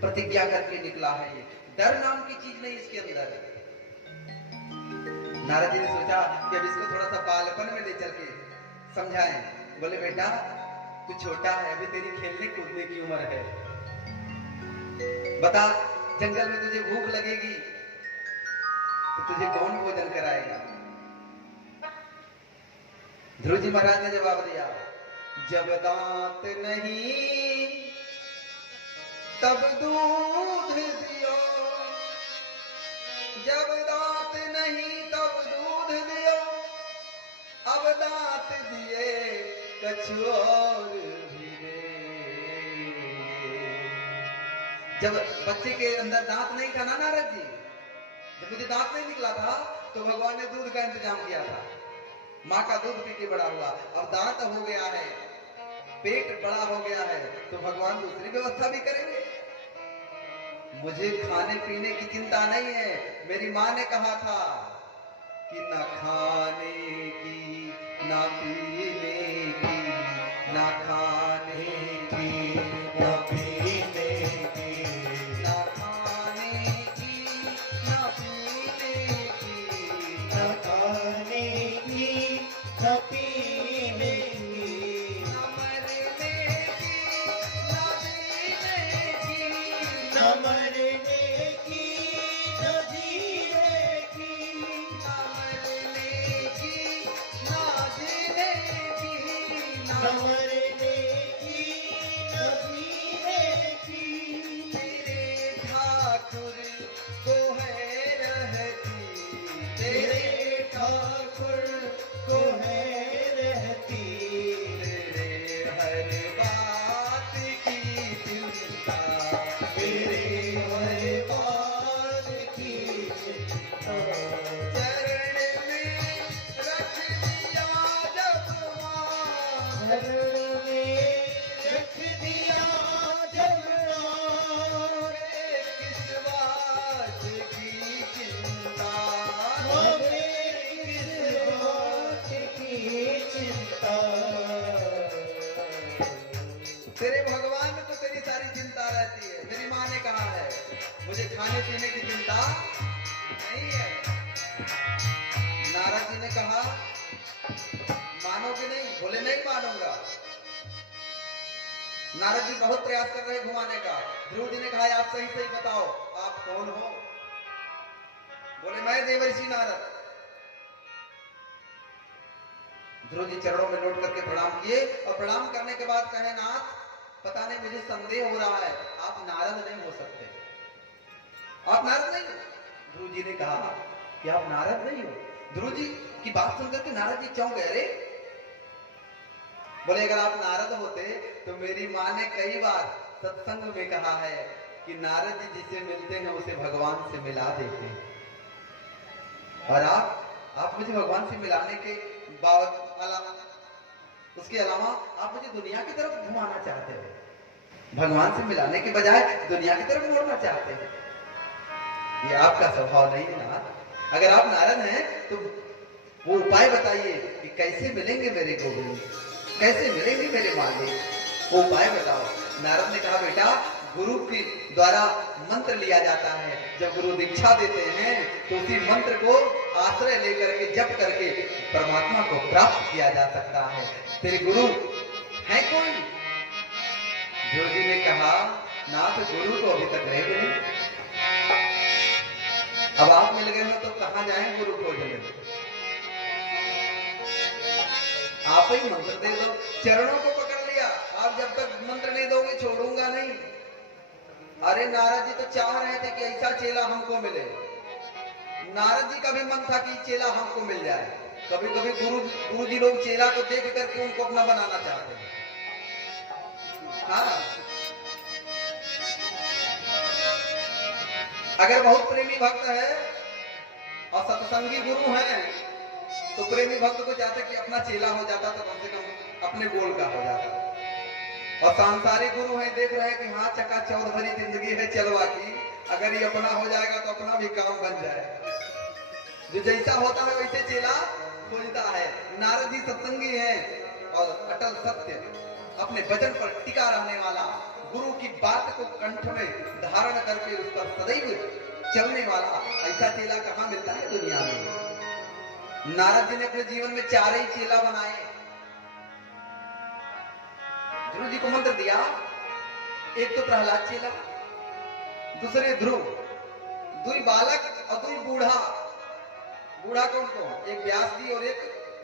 प्रतिज्ञा करके निकला है ये, डर नाम की चीज नहीं इसके अंदर। नारद जी ने सोचा कि अब इसको थोड़ा सा बालपन में ले चल के समझाएं। बोले बेटा तू छोटा है, अभी तेरी खेलने कूदने की उम्र है, बता जंगल में तुझे भूख लगेगी तो तुझे कौन भोजन कराएगा? ध्रुव जी महाराज ने जवाब दिया, जब दांत नहीं तब दूध दियो, जब दांत नहीं तब दूध दियो, अब दांत दिए कछु और भी दे। जब बच्चे के अंदर दांत नहीं था ना नारद जी, जब मुझे दांत नहीं निकला था तो भगवान ने दूध का इंतजाम किया था, माँ का दूध पी के बड़ा हुआ। अब दांत हो गया है, पेट बड़ा हो गया है, तो भगवान दूसरी व्यवस्था भी करेंगे। मुझे खाने पीने की चिंता नहीं है। मेरी माँ ने कहा था कि ना खाने की ना पीने की, ना खाने की ना पीने की, ना खाने की ना पीने की, न खाने की न पीने की, न मरने की न जीने की, न मरने की न जीने की, न मरने की न जीने की, न न मरने की न जीने की। तेरे ठाकुर को है रहती, तेरे ठाकुर को है मानोगे नहीं? बोले नहीं मानूंगा। नारद जी बहुत प्रयास कर रहे घुमाने का। ध्रुव जी ने कहा आप सही सही बताओ आप कौन हो? बोले मैं देवर्षि नारद। ध्रुव जी चरणों में लौट करके प्रणाम किए और प्रणाम करने के बाद कहे नाथ पता नहीं मुझे संदेह हो रहा है, आप नारद नहीं हो सकते, आप नारद नहीं हो। ध्रुव जी ने कहा कि आप नारद नहीं हो। ध्रुव जी की बात सुनकर के नारद जी चौंक गए। अरे बोले अगर आप नारद होते तो मेरी माँ ने कई बार सत्संग में कहा है कि नारद जी जिसे मिलते हैं उसे भगवान से मिला देते हैं, और आप मुझे भगवान से मिलाने के उसके अलावा आप मुझे दुनिया की तरफ घुमाना चाहते हो, भगवान से मिलाने के बजाय दुनिया की तरफ मोड़ना चाहते हो। ये आपका स्वभाव नहीं है नारद। अगर आप नारद हैं तो वो उपाय बताइए कि कैसे मिलेंगे मेरे गोविंद, कैसे मिलेंगे मेरे मालिक, वो उपाय बताओ। नारद ने कहा बेटा गुरु के द्वारा मंत्र लिया जाता है, जब गुरु दीक्षा देते हैं तो उसी मंत्र को आश्रय लेकर के जप करके परमात्मा को प्राप्त किया जा सकता है। तेरे गुरु है कौन? ध्रुव जी ने कहा नाथ गुरु तो अभी तक रहे नहीं, अब आप मिल गए हो तो कहां जाएं गुरु खोजने? आप ही मंत्र दे दो। चरणों को पकड़ लिया, आप जब तक मंत्र नहीं दोगे छोड़ूंगा नहीं। अरे नारद जी तो चाह रहे थे कि ऐसा चेला हमको मिले। नारद जी का भी मन था कि चेला हमको मिल जाए। कभी कभी गुरु जी लोग चेला को देख करके उनको अपना बनाना चाहते हैं। हाँ, अगर बहुत प्रेमी भक्त है और सत्संगी गुरु है तो प्रेमी भक्त को चाहते कि अपना चेला हो जाता तो कम से कम अपने गोल का हो जाता। और सांसारिक गुरु है देख रहे हैं कि हाँ चकाचौंध भरी जिंदगी है चलवा की, अगर ये अपना हो जाएगा तो अपना भी काम बन जाए। जो जैसा होता है वैसे चेला खोजता है। नारद जी सत्संगी है और अटल सत्य अपने वचन पर टिका रहने वाला, गुरु की बात को कंठ में धारण करके उस पर सदैव चलने वाला ऐसा चेला कहाँ मिलता है दुनिया में। नारद जी ने अपने जीवन में 4 ही चेला बनाए। ध्रुव जी को मंत्र दिया, एक तो प्रहलाद चेला, दूसरे ध्रुव, 2 बालक और 2 बूढ़ा। बूढ़ा कौन कौन? एक व्यास जी और एक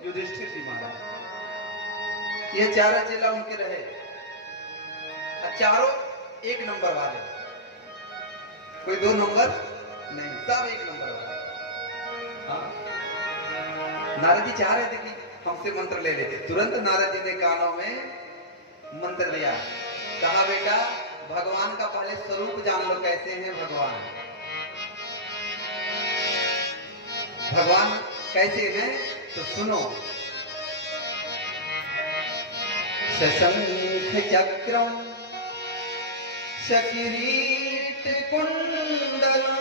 युधिष्ठिर जी महाराज। ये 4 चेला उनके रहे, चारों 1 नंबर वाले, कोई 2 नंबर नहीं, सब 1 नंबर वाले। हाँ। नारद जी चाह रहे थे कि हमसे मंत्र ले लेते। तुरंत नारद जी ने कानों में मंत्र दिया, कहा बेटा भगवान का पहले स्वरूप जान लो, कैसे हैं भगवान, भगवान कैसे हैं तो सुनो। शशंख चक्रम शकिरीट कुंडलम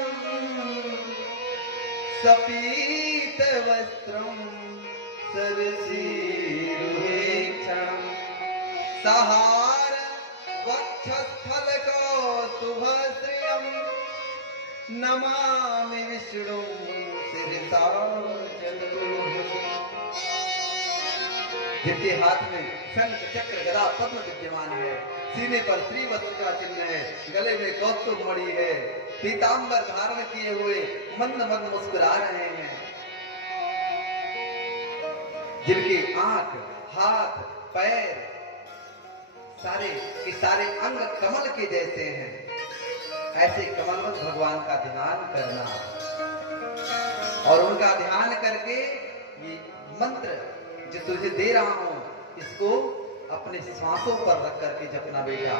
सपीत वस्त्रम सरसीरुहेक्षणम सहार वक्षस्थल कौस्तुभश्रियम नमामि विष्णु शिरसा चतुर्भुजम्। जिनके हाथ में शंख चक्र गदा पद्म विद्यमान है, सीने पर श्रीवत्स का चिन्ह है, गले में कौस्तुभ मणि है, पीतांबर धारण किए हुए मंद मंद मुस्कुरा रहे हैं, जिनके आंख हाथ पैर सारे के सारे अंग कमल के जैसे हैं, ऐसे कमलवत भगवान का ध्यान करना और उनका ध्यान करके ये मंत्र जो तुझे दे रहा हूं इसको अपने सांसों पर रख करके जपना बेटा।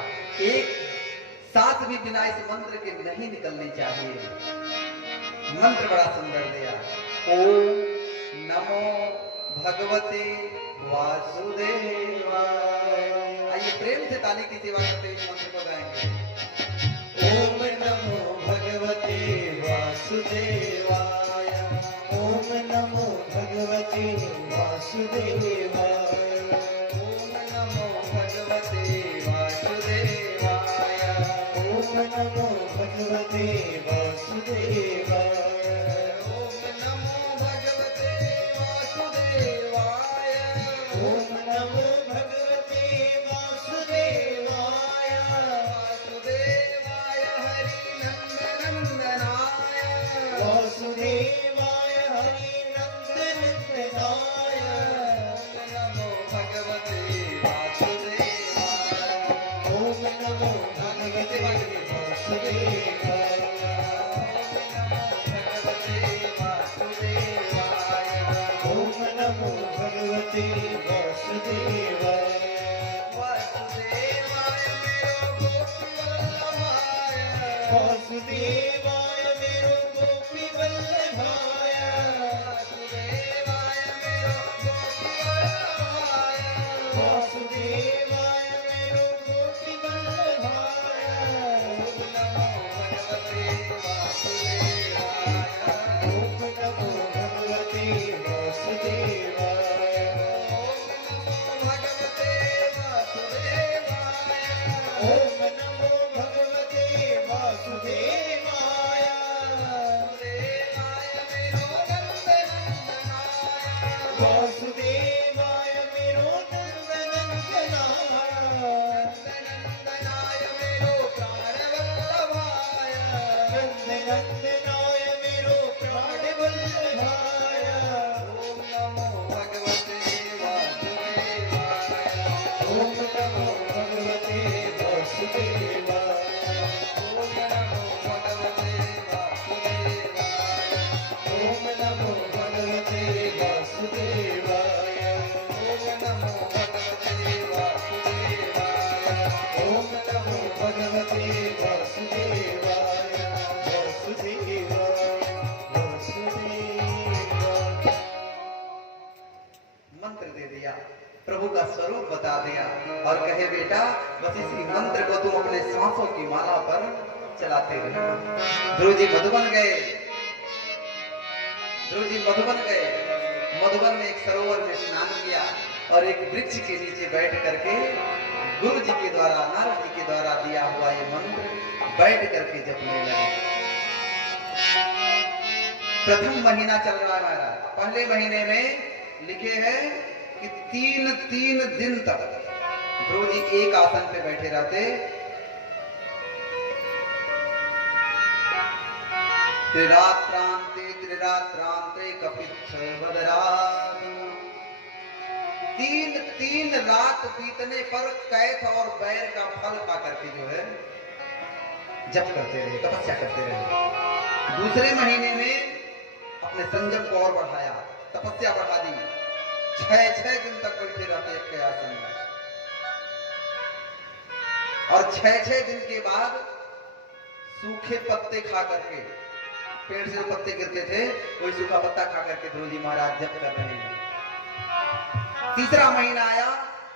एक सांस भी बिना इस मंत्र के नहीं निकलनी चाहिए। मंत्र बड़ा सुंदर दिया, ओम नमो भगवते वासुदेवाय। आइए प्रेम से ताली की सेवा करते हुए इस मंत्र को गाएंगे। ओम नमो भगवते वासुदेवाय। ओम नमो भगवते वासुदेवाय। ओम नमो भगवते वासुदेवाय। ओम नमो भगवते वासुदेवाय। ओम नमो भगवते वासुदेवाय। ओम वासुदेवाय वासुदेवाय मेरो गोपी वल्लभाय वासुदेवाय मेरो गोपी वल्लभाय वासुदेवाय मेरो गोपी वल्लभाय वासुदेवाय मेरो गोपी वल्लभाय ओम नमो भगवते वासुदेवाय ओम नमो भगवते वासुदेवाय वासुदेवाय मेरो नंदनंदनाय नंदनंदनाय मेरो प्राण वल्लभाय ओम नमो भगवते वासुदेवाय ओम नमो भगवते वासुदेवाय ओम नमो भगवते वासुदेवाय ओम नमो भगवते वासुदेवाय ओम नमो भगवते वासुदेवाय ओम नमो भगवते वासुदेवाय मंत्र दे दिया, प्रभु का स्वरूप बता दिया और कहे बेटा बस इसी मंत्र को तुम अपने सांसों की माला पर चलाते रहना। ध्रुव जी मधुबन गए, मधुबन में एक सरोवर में स्नान किया और एक वृक्ष के नीचे बैठ करके गुरु जी के द्वारा, नारद जी के द्वारा दिया हुआ ये मंत्र बैठ करके जपने लगे। प्रथम महीना चल रहा है महाराज। पहले महीने में लिखे हैं कि 3 दिन तक ध्रुव जी एक आसन पे बैठे रहते। त्रिरात्रांते कपित्थ बदराग। 3 रात बीतने पर कैथ और बैर का फल खा करके जो है जप करते रहे, तपस्या करते रहे। दूसरे महीने में अपने संयम को और बढ़ाया, तपस्या बढ़ा दी। 6 दिन तक बैठे रहते एक के आसन में और 6 दिन के बाद सूखे पत्ते खा करके, पेड़ से जो पत्ते गिरते थे वही सूखा पत्ता खा करके ध्रुव जी महाराज जप कर रहे हैं। तीसरा महीना आया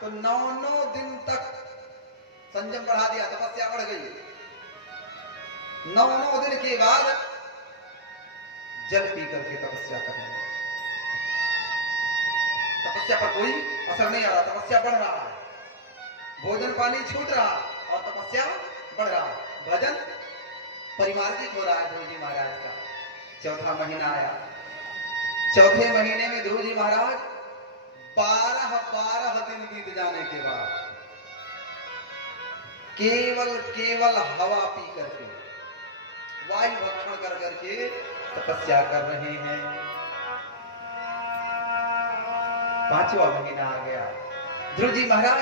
तो 9 दिन तक संयम बढ़ा दिया, तपस्या बढ़ गई। 9 दिन के बाद जल पी करके तपस्या कर रहे हैं। तपस्या पर कोई असर नहीं आ रहा, तपस्या बढ़ रहा है। भोजन पानी छूट रहा और तपस्या बढ़ रहा है। भजन परिमार्जित हो रहा है ध्रुव जी महाराज का। चौथा महीना आया। चौथे महीने में ध्रुव जी महाराज 12 दिन बीत जाने के बाद केवल हवा पी करके, वायु भक्षण कर करके तपस्या कर रहे हैं। 5वां महीना आ गया। ध्रुव जी महाराज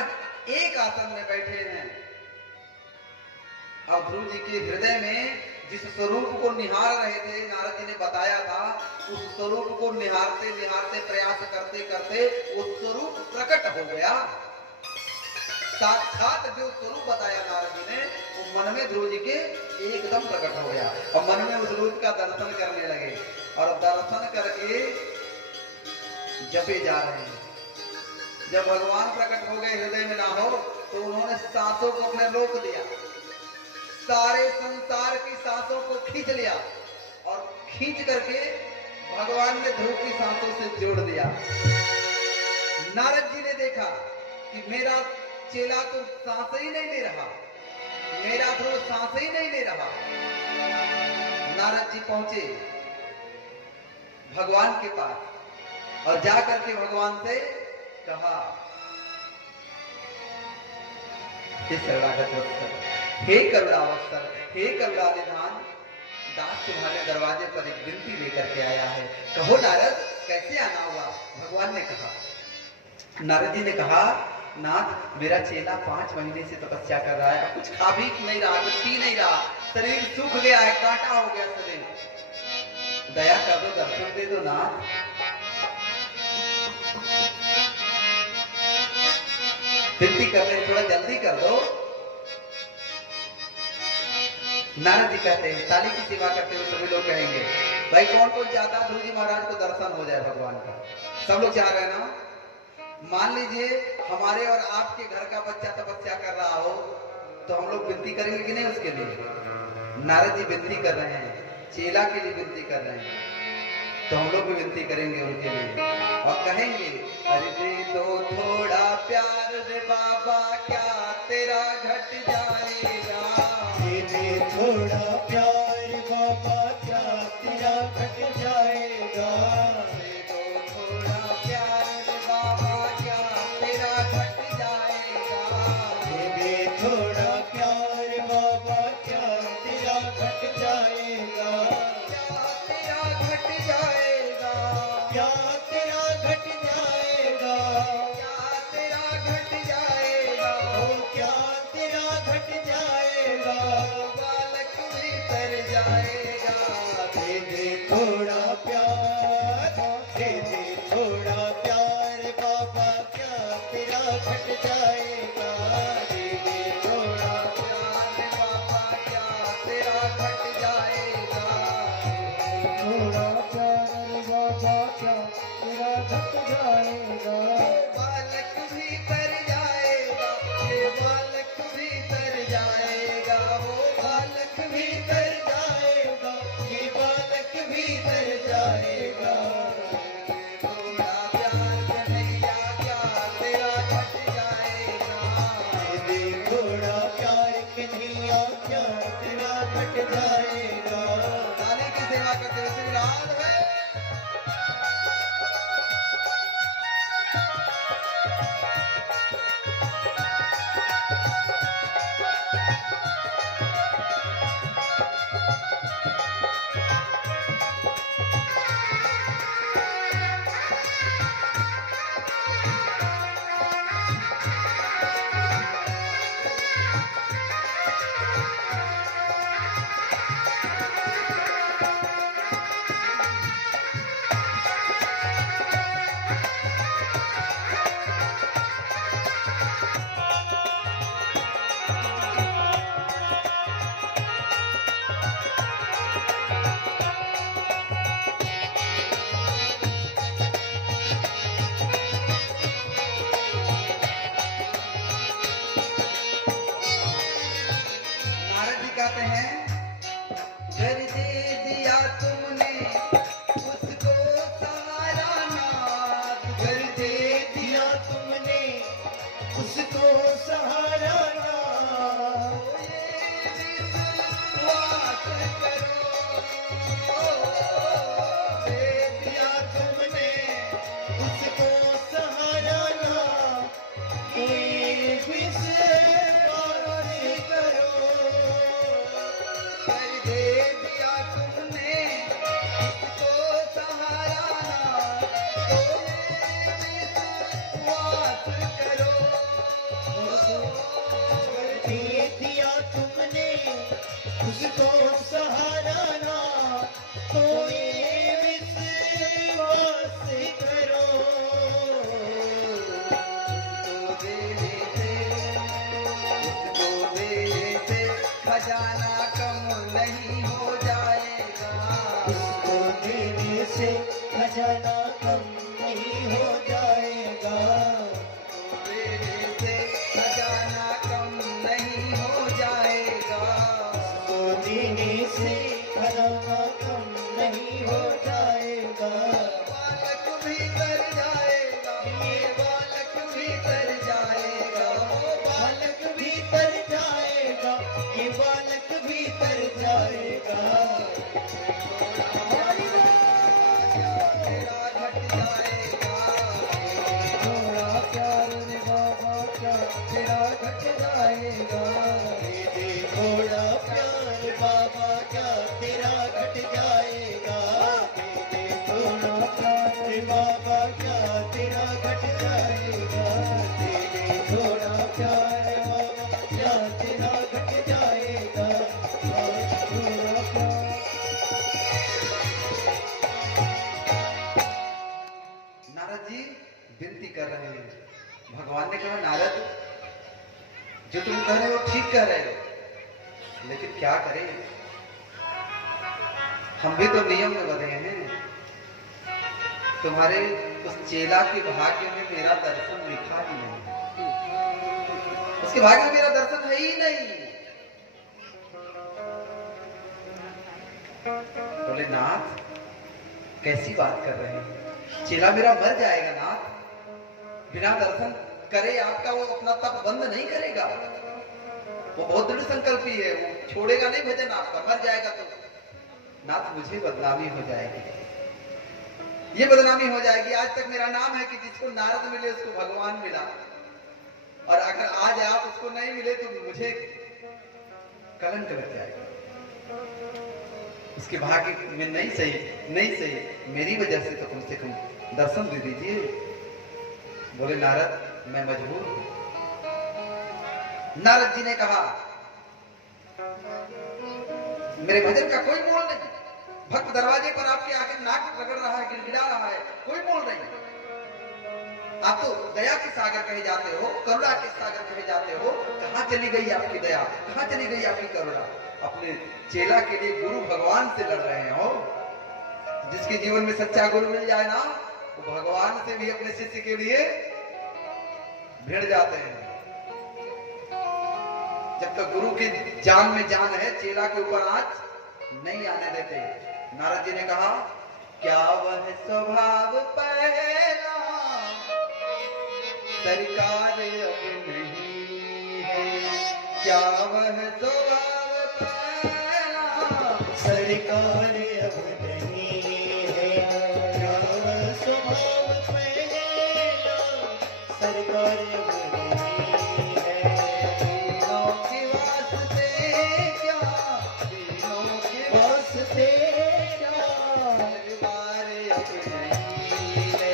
एक आसन में बैठे हैं और ध्रुव जी के हृदय में जिस स्वरूप को निहार रहे थे, नारद जी ने बताया था, उस स्वरूप को निहारते निहारते प्रयास करते करते वो स्वरूप प्रकट हो गया। साक्षात जो स्वरूप बताया नारद जी ने वो मन में ध्रुव जी के एकदम प्रकट हो गया और मन में उस रूप का दर्शन करने लगे और दर्शन करके जपे जा रहे हैं। जब भगवान प्रकट हो गए हृदय में ना हो तो उन्होंने सांसों को अपने रोक दिया, सारे संसार की सांसों को खींच लिया और खींच करके भगवान ने ध्रुव की सांसों से जोड़ दिया। नारद जी ने देखा कि मेरा चेला तो सांस ही नहीं ले रहा, मेरा ध्रुव सांस ही नहीं ले रहा। नारद जी पहुंचे भगवान के पास और जाकर के भगवान से कहा, हे शरणागत वत्सल, हे करुणावत्सल, हे करुणानिधान, दास तुम्हारे दरवाजे पर एक विनती लेकर के आया है, कहो नारद कैसे आना हुआ। भगवान ने कहा, नारद जी ने कहा, नाथ मेरा चेला 5 महीने से तपस्या कर रहा है, कुछ खा भी नहीं रहा, कुछ पी नहीं रहा, शरीर सूख गया है, कांटा हो गया शरीर, दया कर दो, दर्शन दे दो नाथ। विनती कर रहे हैं, थोड़ा जल्दी कर दो। नारद जी कहते हैं, ताली की सेवा करते हुए सभी लोग कहेंगे, भाई कौन कौन चाहता है ध्रुव जी महाराज को दर्शन हो जाए भगवान का? सब लोग चाह रहे हैं ना? मान लीजिए हमारे और आपके घर का बच्चा तपस्या कर रहा हो, तो हम लोग विनती करेंगे कि नहीं उसके लिए? नारद जी विनती कर रहे हैं, चेला के लिए विनती कर रहे हैं, तो हम लोग भी विनती करेंगे उनके लिए और कहेंगे, अरे दे दो थोड़ा प्यार रे बाबा, क्या तेरा घट जाएगा? दे थोड़ा प्यार बाबा, क्या तेरा घट जाएगा? दे दो थोड़ा प्यार रे बाबा, क्या तेरा घट जाएगा? दे थोड़ा प्यार बाबा, क्या तेरा घट जाएगा? क्या तेरा घट जाएगा? क्या तेरा घट जाएगा? क्या तेरा घट जाएगा? ओ क्या तेरा घट जाएगा? बालक भीतर जाएगा। दे थोड़ा प्यार, दे थोड़ा प्यार बाबा, क्या तेरा घट जाएगा? दे थोड़ा प्यार बाबा, क्या तेरा घट जाएगा? थोड़ा प्यार बाबा, क्या तेरा घट जाएगा? बालक भीतर जाएगा, ये बालक भीतर जाएगा, वो बालक भीतर जाएगा, ये बालक भीतर जाएगा। थोड़ा प्यार कन्हैया, क्या तेरा घट जाएगा? दे थोड़ा प्यार कन्हैया, क्या तेरा घट जाएगा? ताली की सेवा करते हुए श्री राधे। नारद जी कहते हैं, घर दे दिया तुमने उसको सहारा नाथ, घर दे दिया तुमने उसको सहारा ना, वास करो। दे दिया तुमने उसको सहारा ना, कोई विश्वास करो। घर दे दिया तुमने उसको सहारा नाथ, तो वास करो। दे दिया तुमने उसको सहारा ना, तो ये विश्वास करो। उसको देने से खजाना कम नहीं हो जाएगा। उसको देने से खजाना कम नहीं हो जाएगा। देने से खजाना कम नहीं हो जाएगा। उसको देने से खजाना कम नहीं हो जाएगा। बालक भीतर जाएगा, ये बालक भीतर जाएगा, वो बालक भीतर जाएगा, ये बालक भीतर जाएगा। तेरा घट जाएगा। थोड़ा प्यार रे बाबा, क्या तेरा घट जाएगा? दे थोड़ा प्यार बाबा, क्या तेरा घट जाएगा? दे थोड़ा प्यार रे बाबा, क्या तेरा घट जाएगा? दे थोड़ा प्यार बाबा, क्या तेरा घट जाएगा? थोड़ा प्यार। नारद जी विनती कर रहे हैं। भगवान ने कहा, नारद जो तुम कह रहे हो ठीक कह रहे हो, लेकिन क्या करें, हम भी तो नियम में बंधे हैं। तुम्हारे उस चेला के भाग्य में मेरा दर्शन लिखा ही नहीं, उसके भाग्य में मेरा दर्शन है ही नहीं। बोले नाथ कैसी बात कर रहे हैं, चेला मेरा मर जाएगा नाथ, बिना दर्शन करे आपका वो अपना तप बंद नहीं करेगा, वो बहुत दृढ़ संकल्पी है, वो छोड़ेगा नहीं भजन आपका, मर जाएगा तो नाथ मुझे बदनामी हो जाएगी, ये बदनामी हो जाएगी। आज तक मेरा नाम है कि जिसको नारद मिले उसको भगवान मिला, और अगर आज आप उसको नहीं मिले तो मुझे कलंक लग जाएगा, उसके भाग्य में नहीं सही, मेरी वजह से तो कम से कम दर्शन दे दीजिए। बोले नारद मैं मजबूर हूं। नारद जी ने कहा मेरे भजन का कोई मोल नहीं, भक्त दरवाजे पर आपके आगे नाक रगड़ रहा है, गिड़गिड़ा रहा है, कोई मोल नहीं। आप तो दया के सागर कहे जाते हो, करुणा के सागर कहे जाते हो, कहां चली गई आपकी दया, कहां चली गई आपकी करुणा। अपने चेला के लिए गुरु भगवान से लड़ रहे हो। जिसके जीवन में सच्चा गुरु मिल जाए ना, वो भगवान से भी अपने शिष्य के लिए भिड़ जाते हैं। जब तक गुरु की जान में जान है, चेला के ऊपर आंच नहीं आने देते। नारद जी ने कहा क्या वह स्वभाव पहला सरकार अब नहीं है, क्या वह स्वभाव पहला सरकार अब नहीं है, क्या वह स्वभाव पहला सरकार अब नहीं है। तीनों के वास्ते क्या, तीनों के वास्ते क्या दरबार अब नहीं है,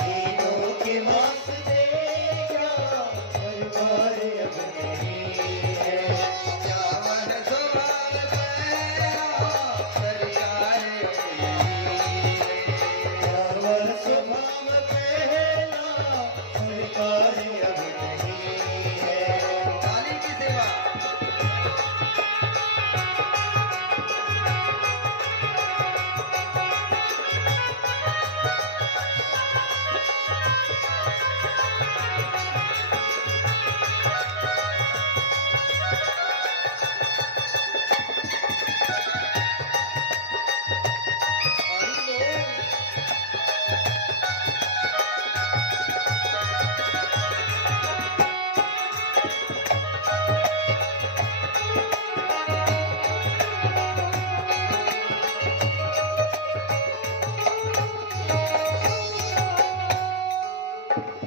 तीनों के वास्ते क्या दरबार अब नहीं है। क्या वह स्वभाव पहला सरकार अब नहीं है। क्या वह स्वभाव पहला सरकार अब नहीं है। काली की सेवा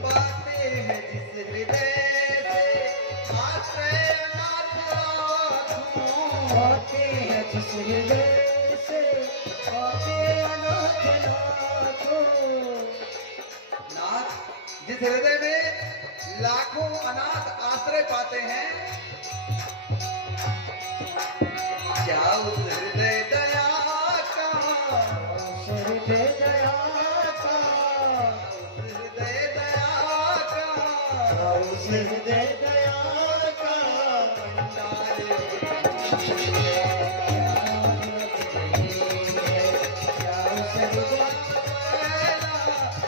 पाते हैं जिस हृदय से आश्रय नाथ राखूं। आते हैं जिस हृदय से आते अनाथ लाखों। नाथ जिस हृदय में लाखों अनाथ आश्रय पाते हैं, क्या उस हृदय दया का, उस हृदय दया का, उस हृदय दया का उस हृदय दया का भंडार क्या उस हृदय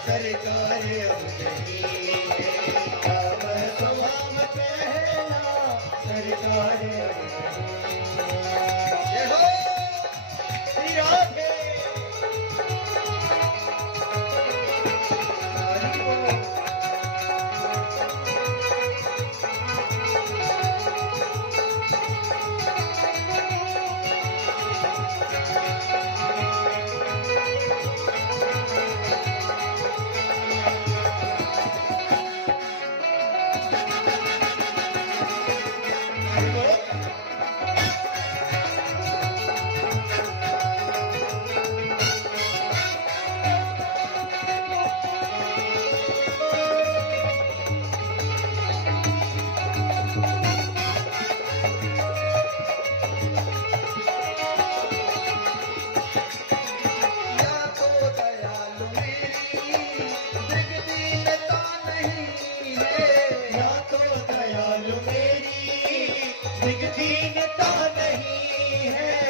सरकार अब नहीं है। क्या वह स्वभाव पहला सरकार अब नहीं है। जय हो श्री राधे। हरि बोल। एक दिन